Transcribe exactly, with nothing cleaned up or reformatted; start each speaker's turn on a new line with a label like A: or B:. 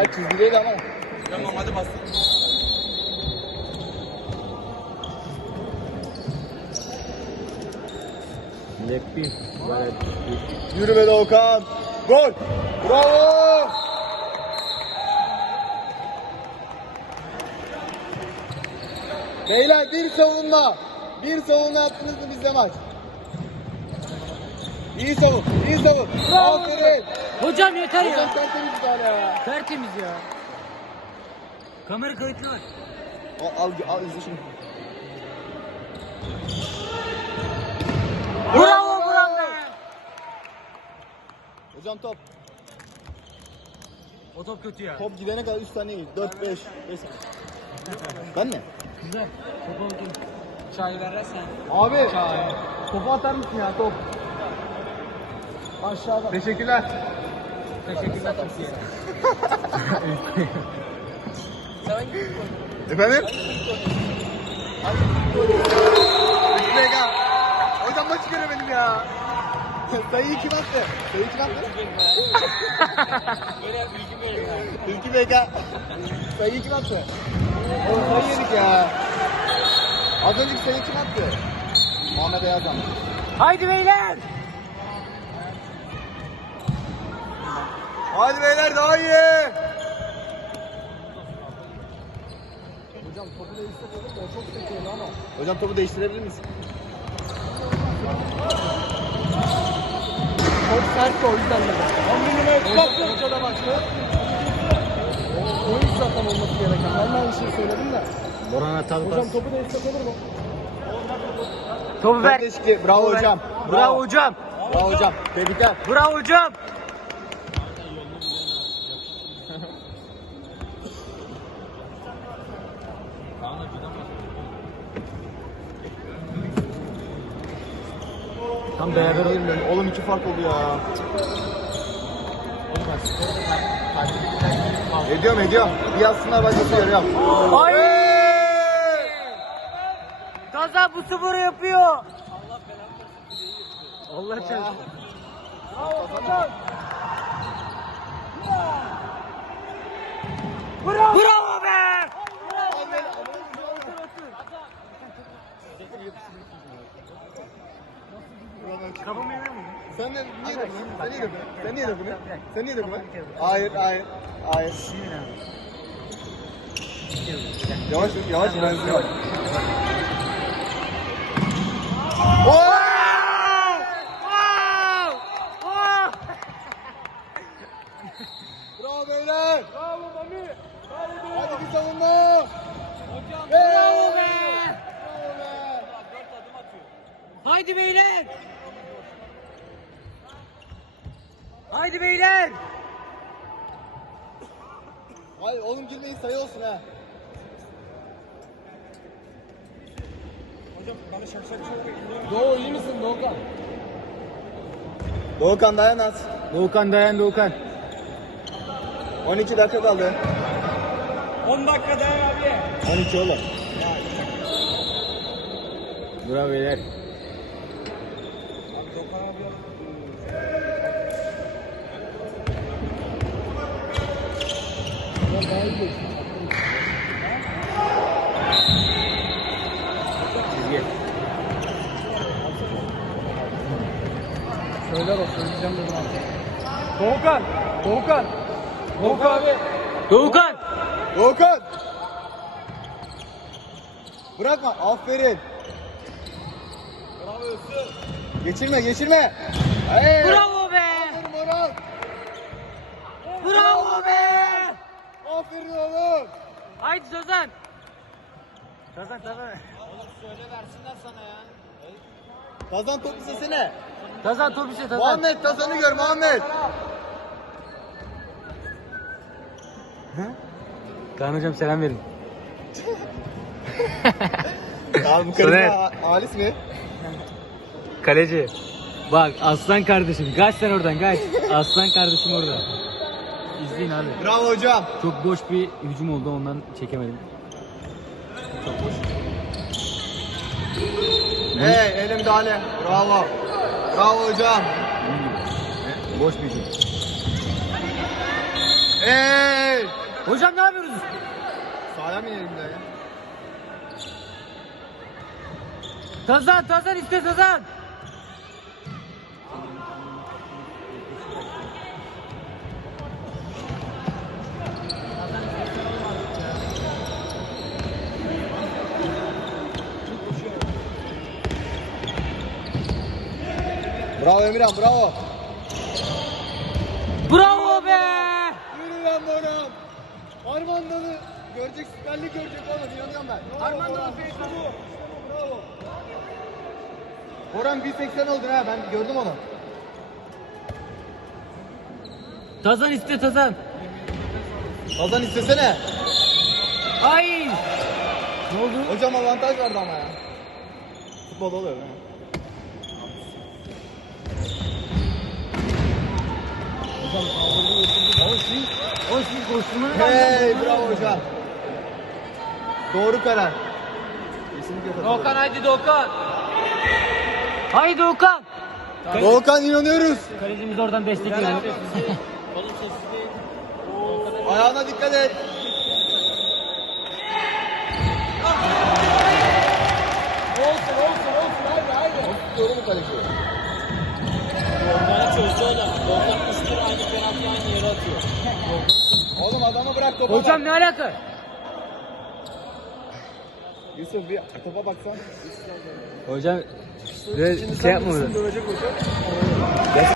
A: Hayır çizgideydi ama.
B: Tamam hadi bas.
C: Leppi.
A: Yürü be Doğukan. Gol. Bravo. Beyler bir savunma. Bir savunma yaptınız mı bizde maç? İyi savun. İyi savun. Aferin.
C: Hocam yeter
A: Hocam
C: ya.
A: sen temiz bir tane ya.
C: Tertemiz ya. Kamera kayıtlı var.
A: Al, al, al izle şunu.
C: Bravo Burak be.
A: Hocam top.
C: O top kötü ya.
A: Top gidene kadar üç tane iyi. dört beş. beş Ben ne?
C: Güzel. Topu alayım. Çay verirsen.
A: Abi. Topu atar mısın ya top? Aşağıda. Teşekkürler.
C: Teşekkürler Türkiye.
A: Efendim? üç mega. Hocam maçı göremedim ya. Sayıyı kim attı? Sayıyı kim attı?
C: Böyle bilgi böyle ya.
A: Ülkü mega. Sayıyı kim attı? Oğlum sayı yedik ya. Az önceki sayıyı kim attı? Muhammed Ayazan.
C: Haydi beyler.
A: Hadi beyler daha iyi. Hocam topu değiştirebilir mi? O çok sekiyordu ama. Hocam topu değiştirebilir misin? Çok sert o yüzden de. on milimetre hoca da başlıyor. O yüz zaten olması gereken. Ben de aynı şeyi söyledim de.
C: Boran Atalpas.
A: Hocam topu değiştirebilir mi?
C: Topu ver.
A: Bravo
C: Topu ver.
A: hocam.
C: Bravo hocam.
A: Bravo hocam. Tebrikler.
C: Bravo hocam.
A: Tam beraber oyun dönüyor. Oğlum iki fark oldu ya. Ediyorum ediyorum. Bir yazsınlar başkası yarıyorum.
C: Ay! Gaza bu sporu yapıyor. Allah belanı Allah çarpsın. Bravo. Bravo be. Kafamı yener miyim?
A: Sen de niye de bunu? Sen niye de bunu? Sen niye de bunu? Sen niye de bunu? Hayır hayır. Hayır. Yavaş yavaş ben size bak. Oo! Bravo beyler. Bravo Mami. Hadi bir savunma. Hocam
C: Bravo be.
A: Bravo be.
C: Haydi beyler. Haydi beyler.
A: Hayır oğlum girmeyin sayı olsun ha.
B: Hocam bana şak şak şak.
A: Doğu iyi misin Doğukan? Doğukan dayan az.
C: Doğukan dayan Doğukan.
A: on iki dakika kaldı.
B: on dakika daha abi.
A: on iki oğlum.
C: Bravo beyler. Çizgi.
A: Söyler o söyleyeceğim dedim abi. Doğukan! Doğukan! Doğukan abi!
C: Doğukan.
A: Doğukan! Bırakma aferin.
B: Bravo Özgür.
A: Geçirme geçirme. Hey!
C: Bravo be.
A: Aferin Moral.
C: Bravo be.
A: Aferin oğlum.
C: Haydi Sözan. Sözan Sözan.
A: Tazan top istesene.
C: Sözan top iste Sözan.
A: Muhammed Tazan'ı gör Muhammed.
C: Kaan hocam selam verin.
A: Abi bu
C: Soner.
A: karışma Halis mi?
C: Kaleci. Bak aslan kardeşim. Kaç sen oradan kaç. Aslan kardeşim orada. İzleyin abi.
A: Bravo hocam.
C: Çok boş bir hücum oldu ondan çekemedim. Çok boş.
A: Hey elim müdahale. Bravo. Bravo hocam.
C: Boş bir hücum.
A: Ey!
C: Hocam ne yapıyoruz?
A: Sağlam inelim de ya.
C: Tazan Tazan iste Tazan.
A: Bravo Emirhan, bravo.
C: Bravo be.
A: Yürü lan Boran. Armanda'nı görecek, Süper Lig görecek oğlum, inanıyorum ben. Armanda'nın feyzi bu. Bravo. Boran bir seksen oldu ha, ben gördüm onu.
C: Tazan iste Tazan.
A: Kazan istesene.
C: Ay. Ne oldu?
A: Hocam avantaj vardı ama ya. Futbol oluyor değil mi?
C: O siz, o siz koşturmanı
A: Hey, bravo hocam. Doğru karar. Kesinlikle katılıyorum.
C: Doğukan haydi Doğukan. Haydi Doğukan.
A: Doğukan inanıyoruz.
C: Kalecimiz oradan destekliyor.
A: Ayağına dikkat et. Olsun olsun olsun haydi haydi. Doğru mu kaleci?
C: Doğukan'ı çözdü oğlum. Doğukan üstüne aynı penaltıyı aynı yere atıyor.
A: Oğlum adamı bırak topa
C: Hocam
A: bak.
C: ne alaka?
A: Yusuf bir topa baksan.
C: Hocam şey yapmadı.
A: Dövecek hocam.